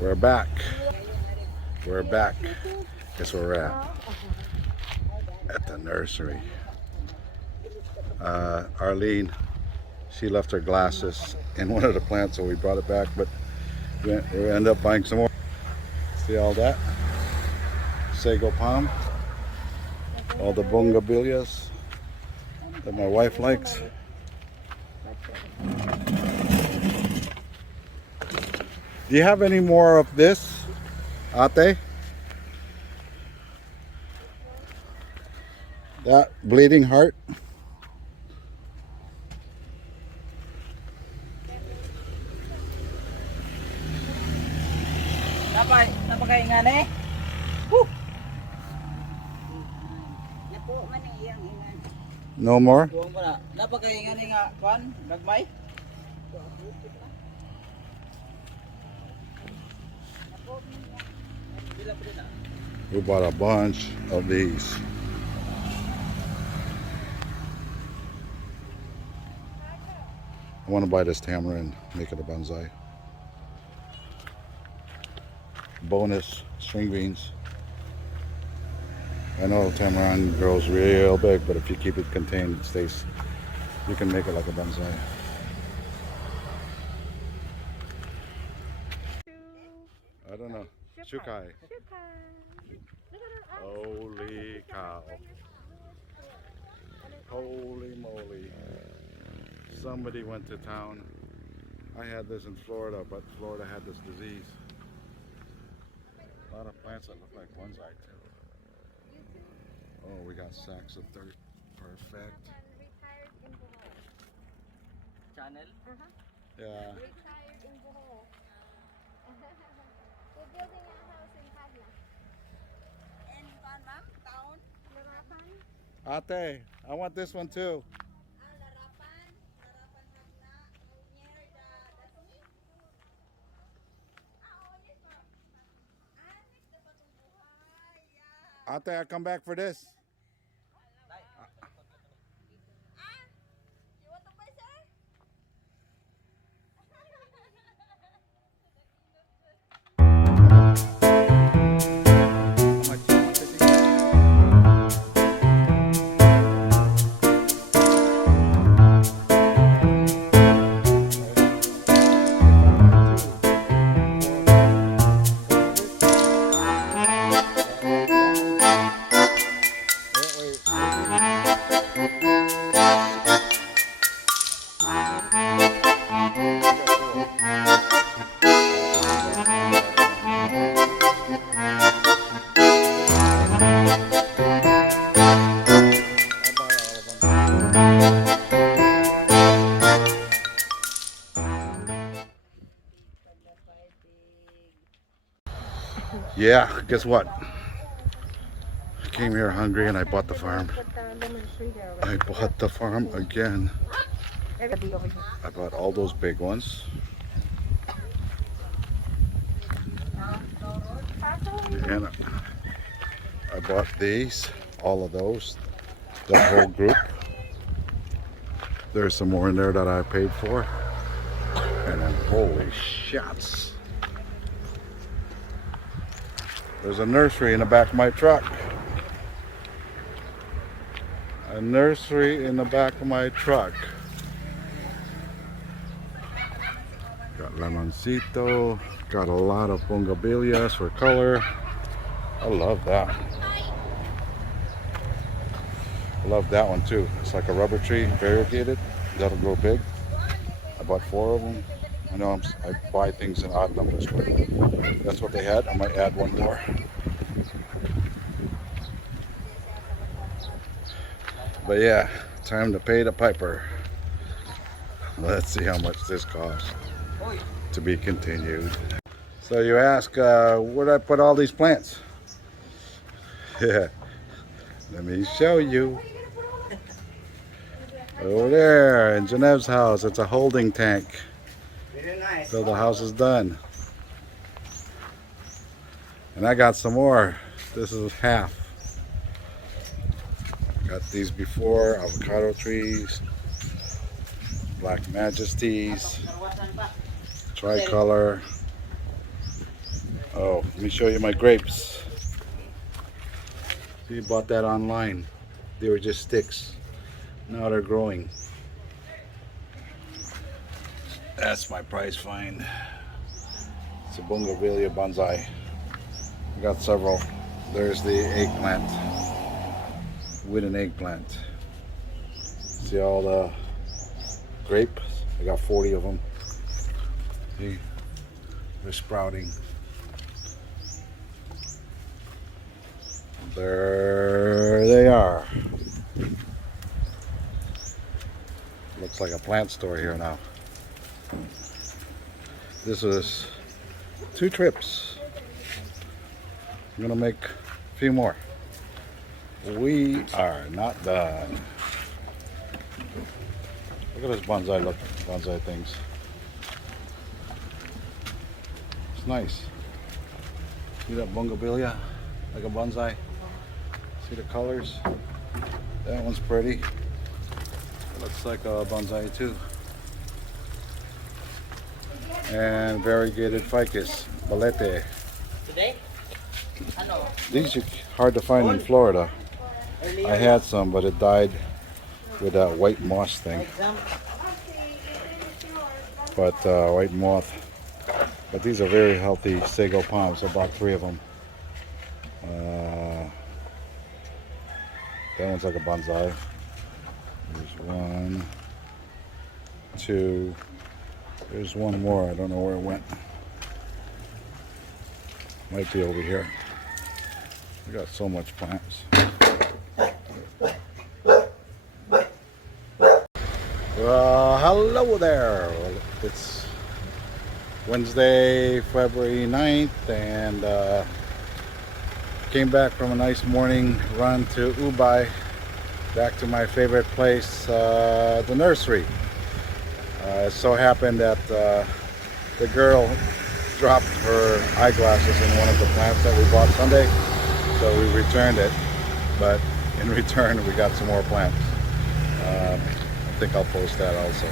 We're back. We're back. Guess where we're at? At the nursery. Arlene, she left her glasses in one of the plants, so we brought it back, but we ended up buying some more. See all that? Sago palm. All the bongabilias that my wife likes. Do you have any more of this, Ate? That bleeding heart? Napakaingan eh. No more? Buwang ko na. Napakaingan eh nga, Kwan, nagmay. We bought a bunch of these. I want to buy this tamarind, make it a bonsai. Bonus string beans. I know tamarind grows real big, but if you keep it contained, it stays. You can make it like a bonsai. I don't know. Shukai. Holy cow. Holy moly. Somebody went to town. I had this in Florida, but Florida had this disease. A lot of plants that look like bonsai too. Oh, we got sacks of dirt. Perfect. Channel? Yeah. Retired in Bohol. We're building a house in Patio. In Ma'am, town. Larapan. Ate, I want this one too. Larapan. Larapan Hagna. Near the sea. Oh, yes, ma'am. Next the Patubuhay. Yeah. Ate, I come back for this. You want to buy, sir? How much? Yeah, guess what? I came here hungry and I bought the farm. I bought the farm again. I bought all those big ones. And I bought these, all of those, the whole group. There's some more in there that I paid for. And then holy shots. There's a nursery in the back of my truck. A nursery in the back of my truck. Got lemoncito. Got a lot of bongabilias for color. I love that. I love that one too. It's like a rubber tree, variegated. That'll grow big. I bought 4 of them. I know I buy things in odd numbers, but that's what they had. I might add one more. But yeah, time to pay the piper. Let's see how much this costs. To be continued. So you ask, where did I put all these plants? Yeah, let me show you. Over there in Geneve's house, it's a holding tank. Very nice. So the house is done. And I got some more. This is half. Got these before, avocado trees, black majesties, tricolor, Oh, let me show you my grapes. See, bought that online. They were just sticks. Now they're growing. That's my prize find. It's a bougainvillea bonsai. I got several. There's the eggplant. Wooden eggplant. See all the grape? I got 40 of them. See? They're sprouting. There they are. Looks like a plant store here now. This is 2 trips. I'm gonna make a few more. We are not done. Look at this bonsai things. It's nice. See that bougainvillea? Like a bonsai. See the colors? That one's pretty. It looks like a bonsai too. And variegated ficus, balete. Today? Ano? These are hard to find in Florida. I had some, but it died with that white moss thing. Exam? But white moth. But these are very healthy sago palms. I bought 3 of them. That one's like a bonsai. There's 1, 2. There's one more. I don't know where it went. Might be over here. We got so much plants. Well, hello there. It's Wednesday, February 9th, and came back from a nice morning run to Ubay, back to my favorite place, the nursery. It so happened that the girl dropped her eyeglasses in one of the plants that we bought Sunday, so we returned it, but in return we got some more plants. I think I'll post that also.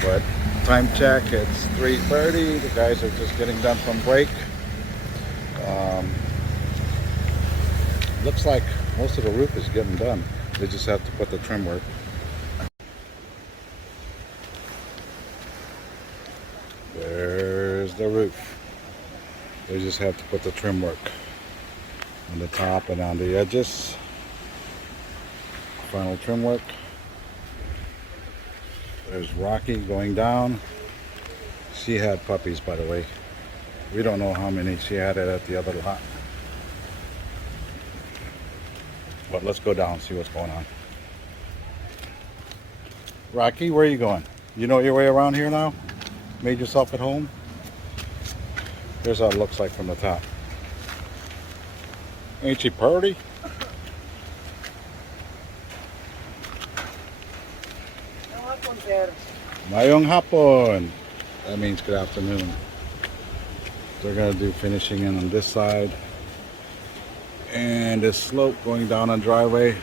But time check, it's 3:30. The guys are just getting done from break. Looks like most of the roof is getting done. They just have to put the trim work. There's the roof. They just have to put the trim work on the top and on the edges. Final trim work. There's Rocky going down. She had puppies, by the way. We don't know how many she had at the other lot. But let's go down and see what's going on. Rocky, where are you going? You know your way around here now? Made yourself at home? Here's how it looks like from the top. Ain't she pretty? Mayong hapon. That means good afternoon. They're gonna do finishing in on this side. And this slope going down on driveway.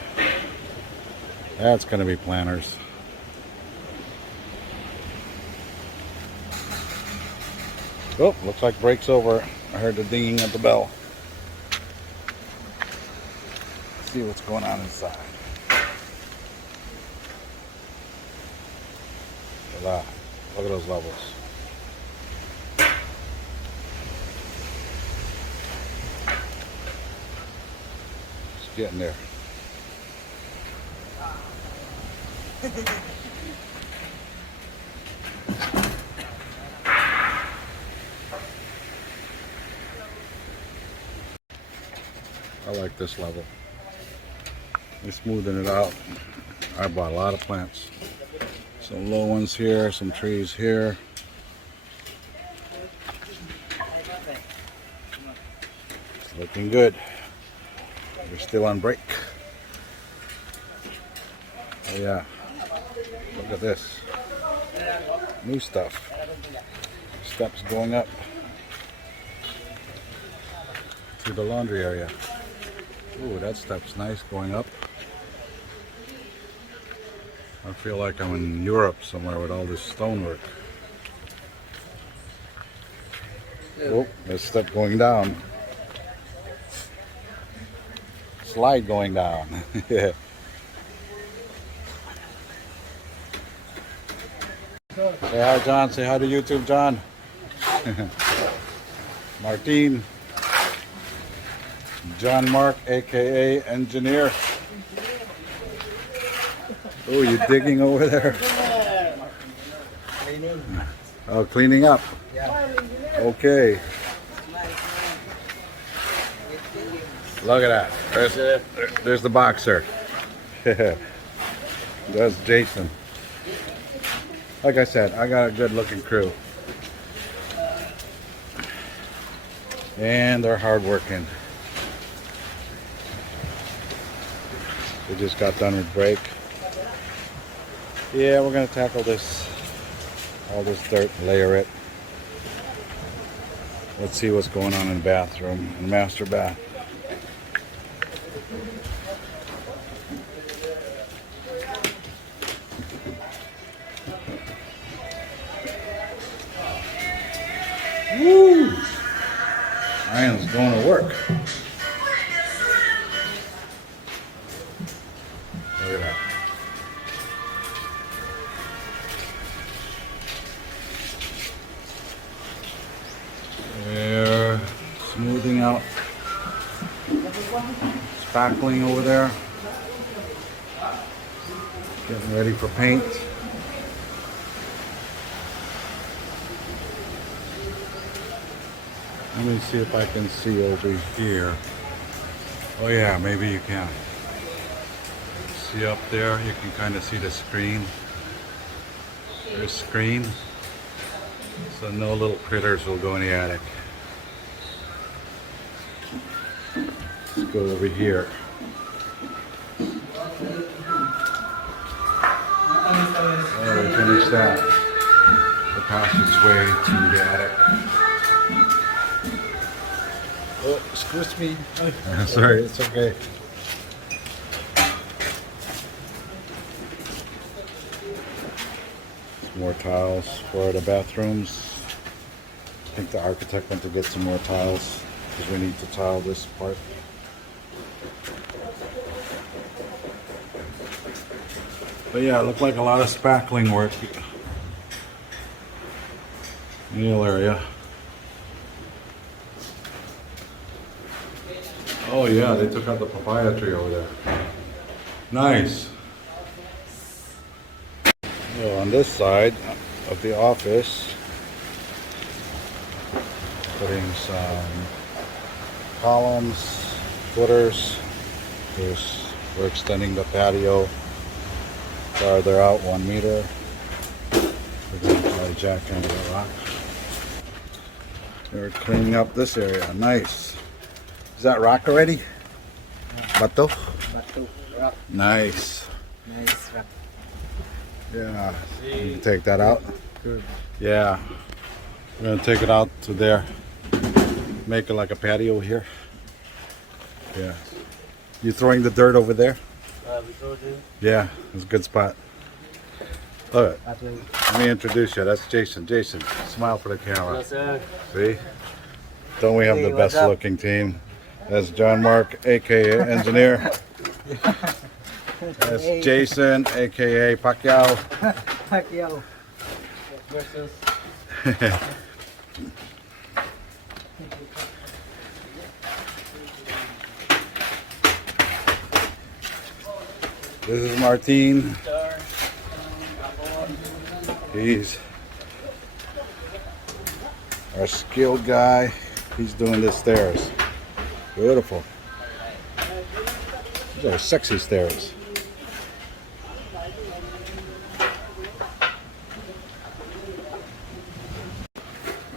That's gonna be planters. Oh, looks like break's over. I heard the dinging of the bell. Let's see what's going on inside. Look at those levels. It's getting there. I like this level. They're smoothing it out. I bought a lot of plants. Some low ones here, some trees here. It's looking good. We're still on break. Oh yeah, look at this. New stuff. Steps going up to the laundry area. Ooh, that step's nice going up. I feel like I'm in Europe somewhere with all this stonework. Oh, there's step going down. Slide going down. Yeah. Say hi, John. Say hi to YouTube, John. Martin. John Mark, aka Engineer. Oh, you digging over there? Oh, cleaning up. Okay. Look at that. There's the boxer. That's Jason. Like I said, I got a good looking crew. And they're hard working. We just got done with break. Yeah, we're gonna tackle this, all this dirt, layer it. Let's see what's going on in the bathroom, in the master bath. Woo! Ryan's going to work. Look at that. They're smoothing out, spackling over there, getting ready for paint. Let me see if I can see over here. Oh yeah, maybe you can. See up there, you can kind of see the screen. There's screen. So no little critters will go in the attic. Let's go over here. Oh, we finished that. The passageway to the attic. Oh, excuse me. Sorry, it's okay. Some more tiles for the bathrooms. I think the architect went to get some more tiles because we need to tile this part. But yeah, it looked like a lot of spackling work in the area. Oh yeah, they took out the papaya tree over there. Nice. So on this side of the office, putting some columns, footers. We're extending the patio farther out 1 meter. We're going to try jacking the rock. We're cleaning up this area. Nice. Is that rock already? Bato? Batu, rock, Nice. nice rock. Yeah. You can take that out? Good. Yeah. We're going to take it out to there. Make it like a patio here. Yeah. You throwing the dirt over there? We told you. Yeah, it's a good spot. Look, That way. let me introduce you. That's Jason. Jason, smile for the camera. Hello, sir. See? Don't we have Hey, the what's best up? looking team? That's John Mark, aka Engineer. That's Hey. Jason, aka Pacquiao. Patio. Versus. This is Martin. He's our skilled guy. He's doing the stairs. Beautiful. These are sexy stairs.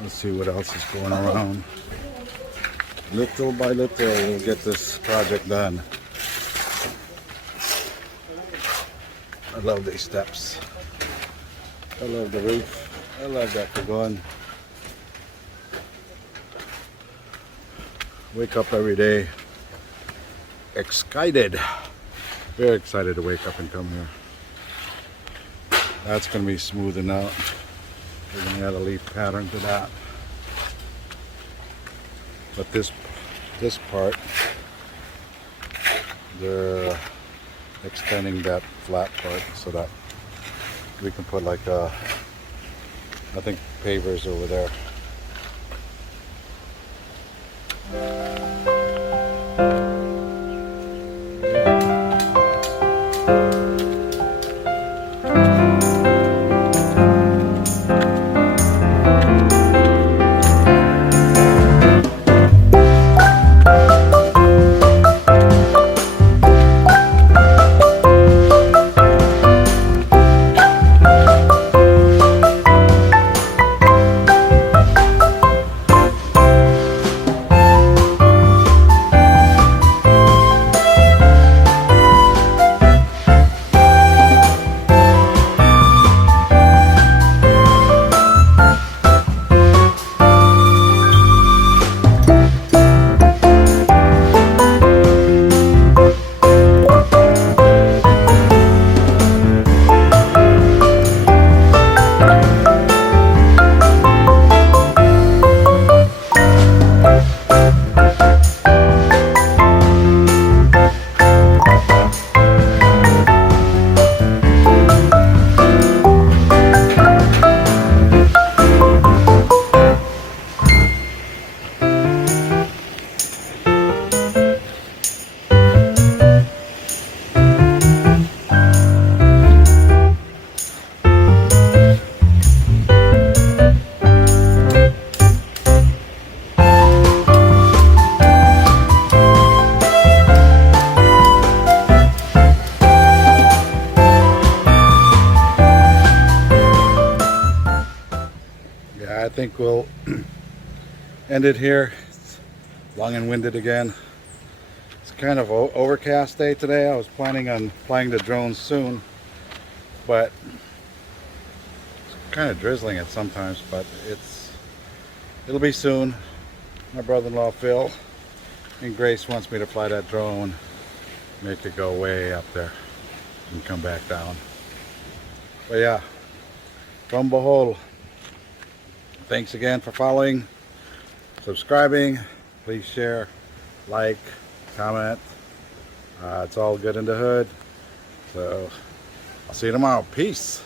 Let's see what else is going around. Little by little, we'll get this project done. I love these steps. I love the roof. I love that we're going. Wake up every day excited. Very excited to wake up and come here. That's going to be smoothing out. We're going to add a leaf pattern to that. But this part, they're extending that flat part so that we can put like I think pavers over there. I think we'll end it here. It's long and winded again. It's kind of an overcast day today. I was planning on flying the drones soon, but it's kind of drizzling at sometimes, but it'll be soon. My brother-in-law Phil and Grace wants me to fly that drone, make it go way up there and come back down. But yeah, from Bohol. Thanks again for following, subscribing. Please share, like, comment. It's all good in the hood. So I'll see you tomorrow. Peace.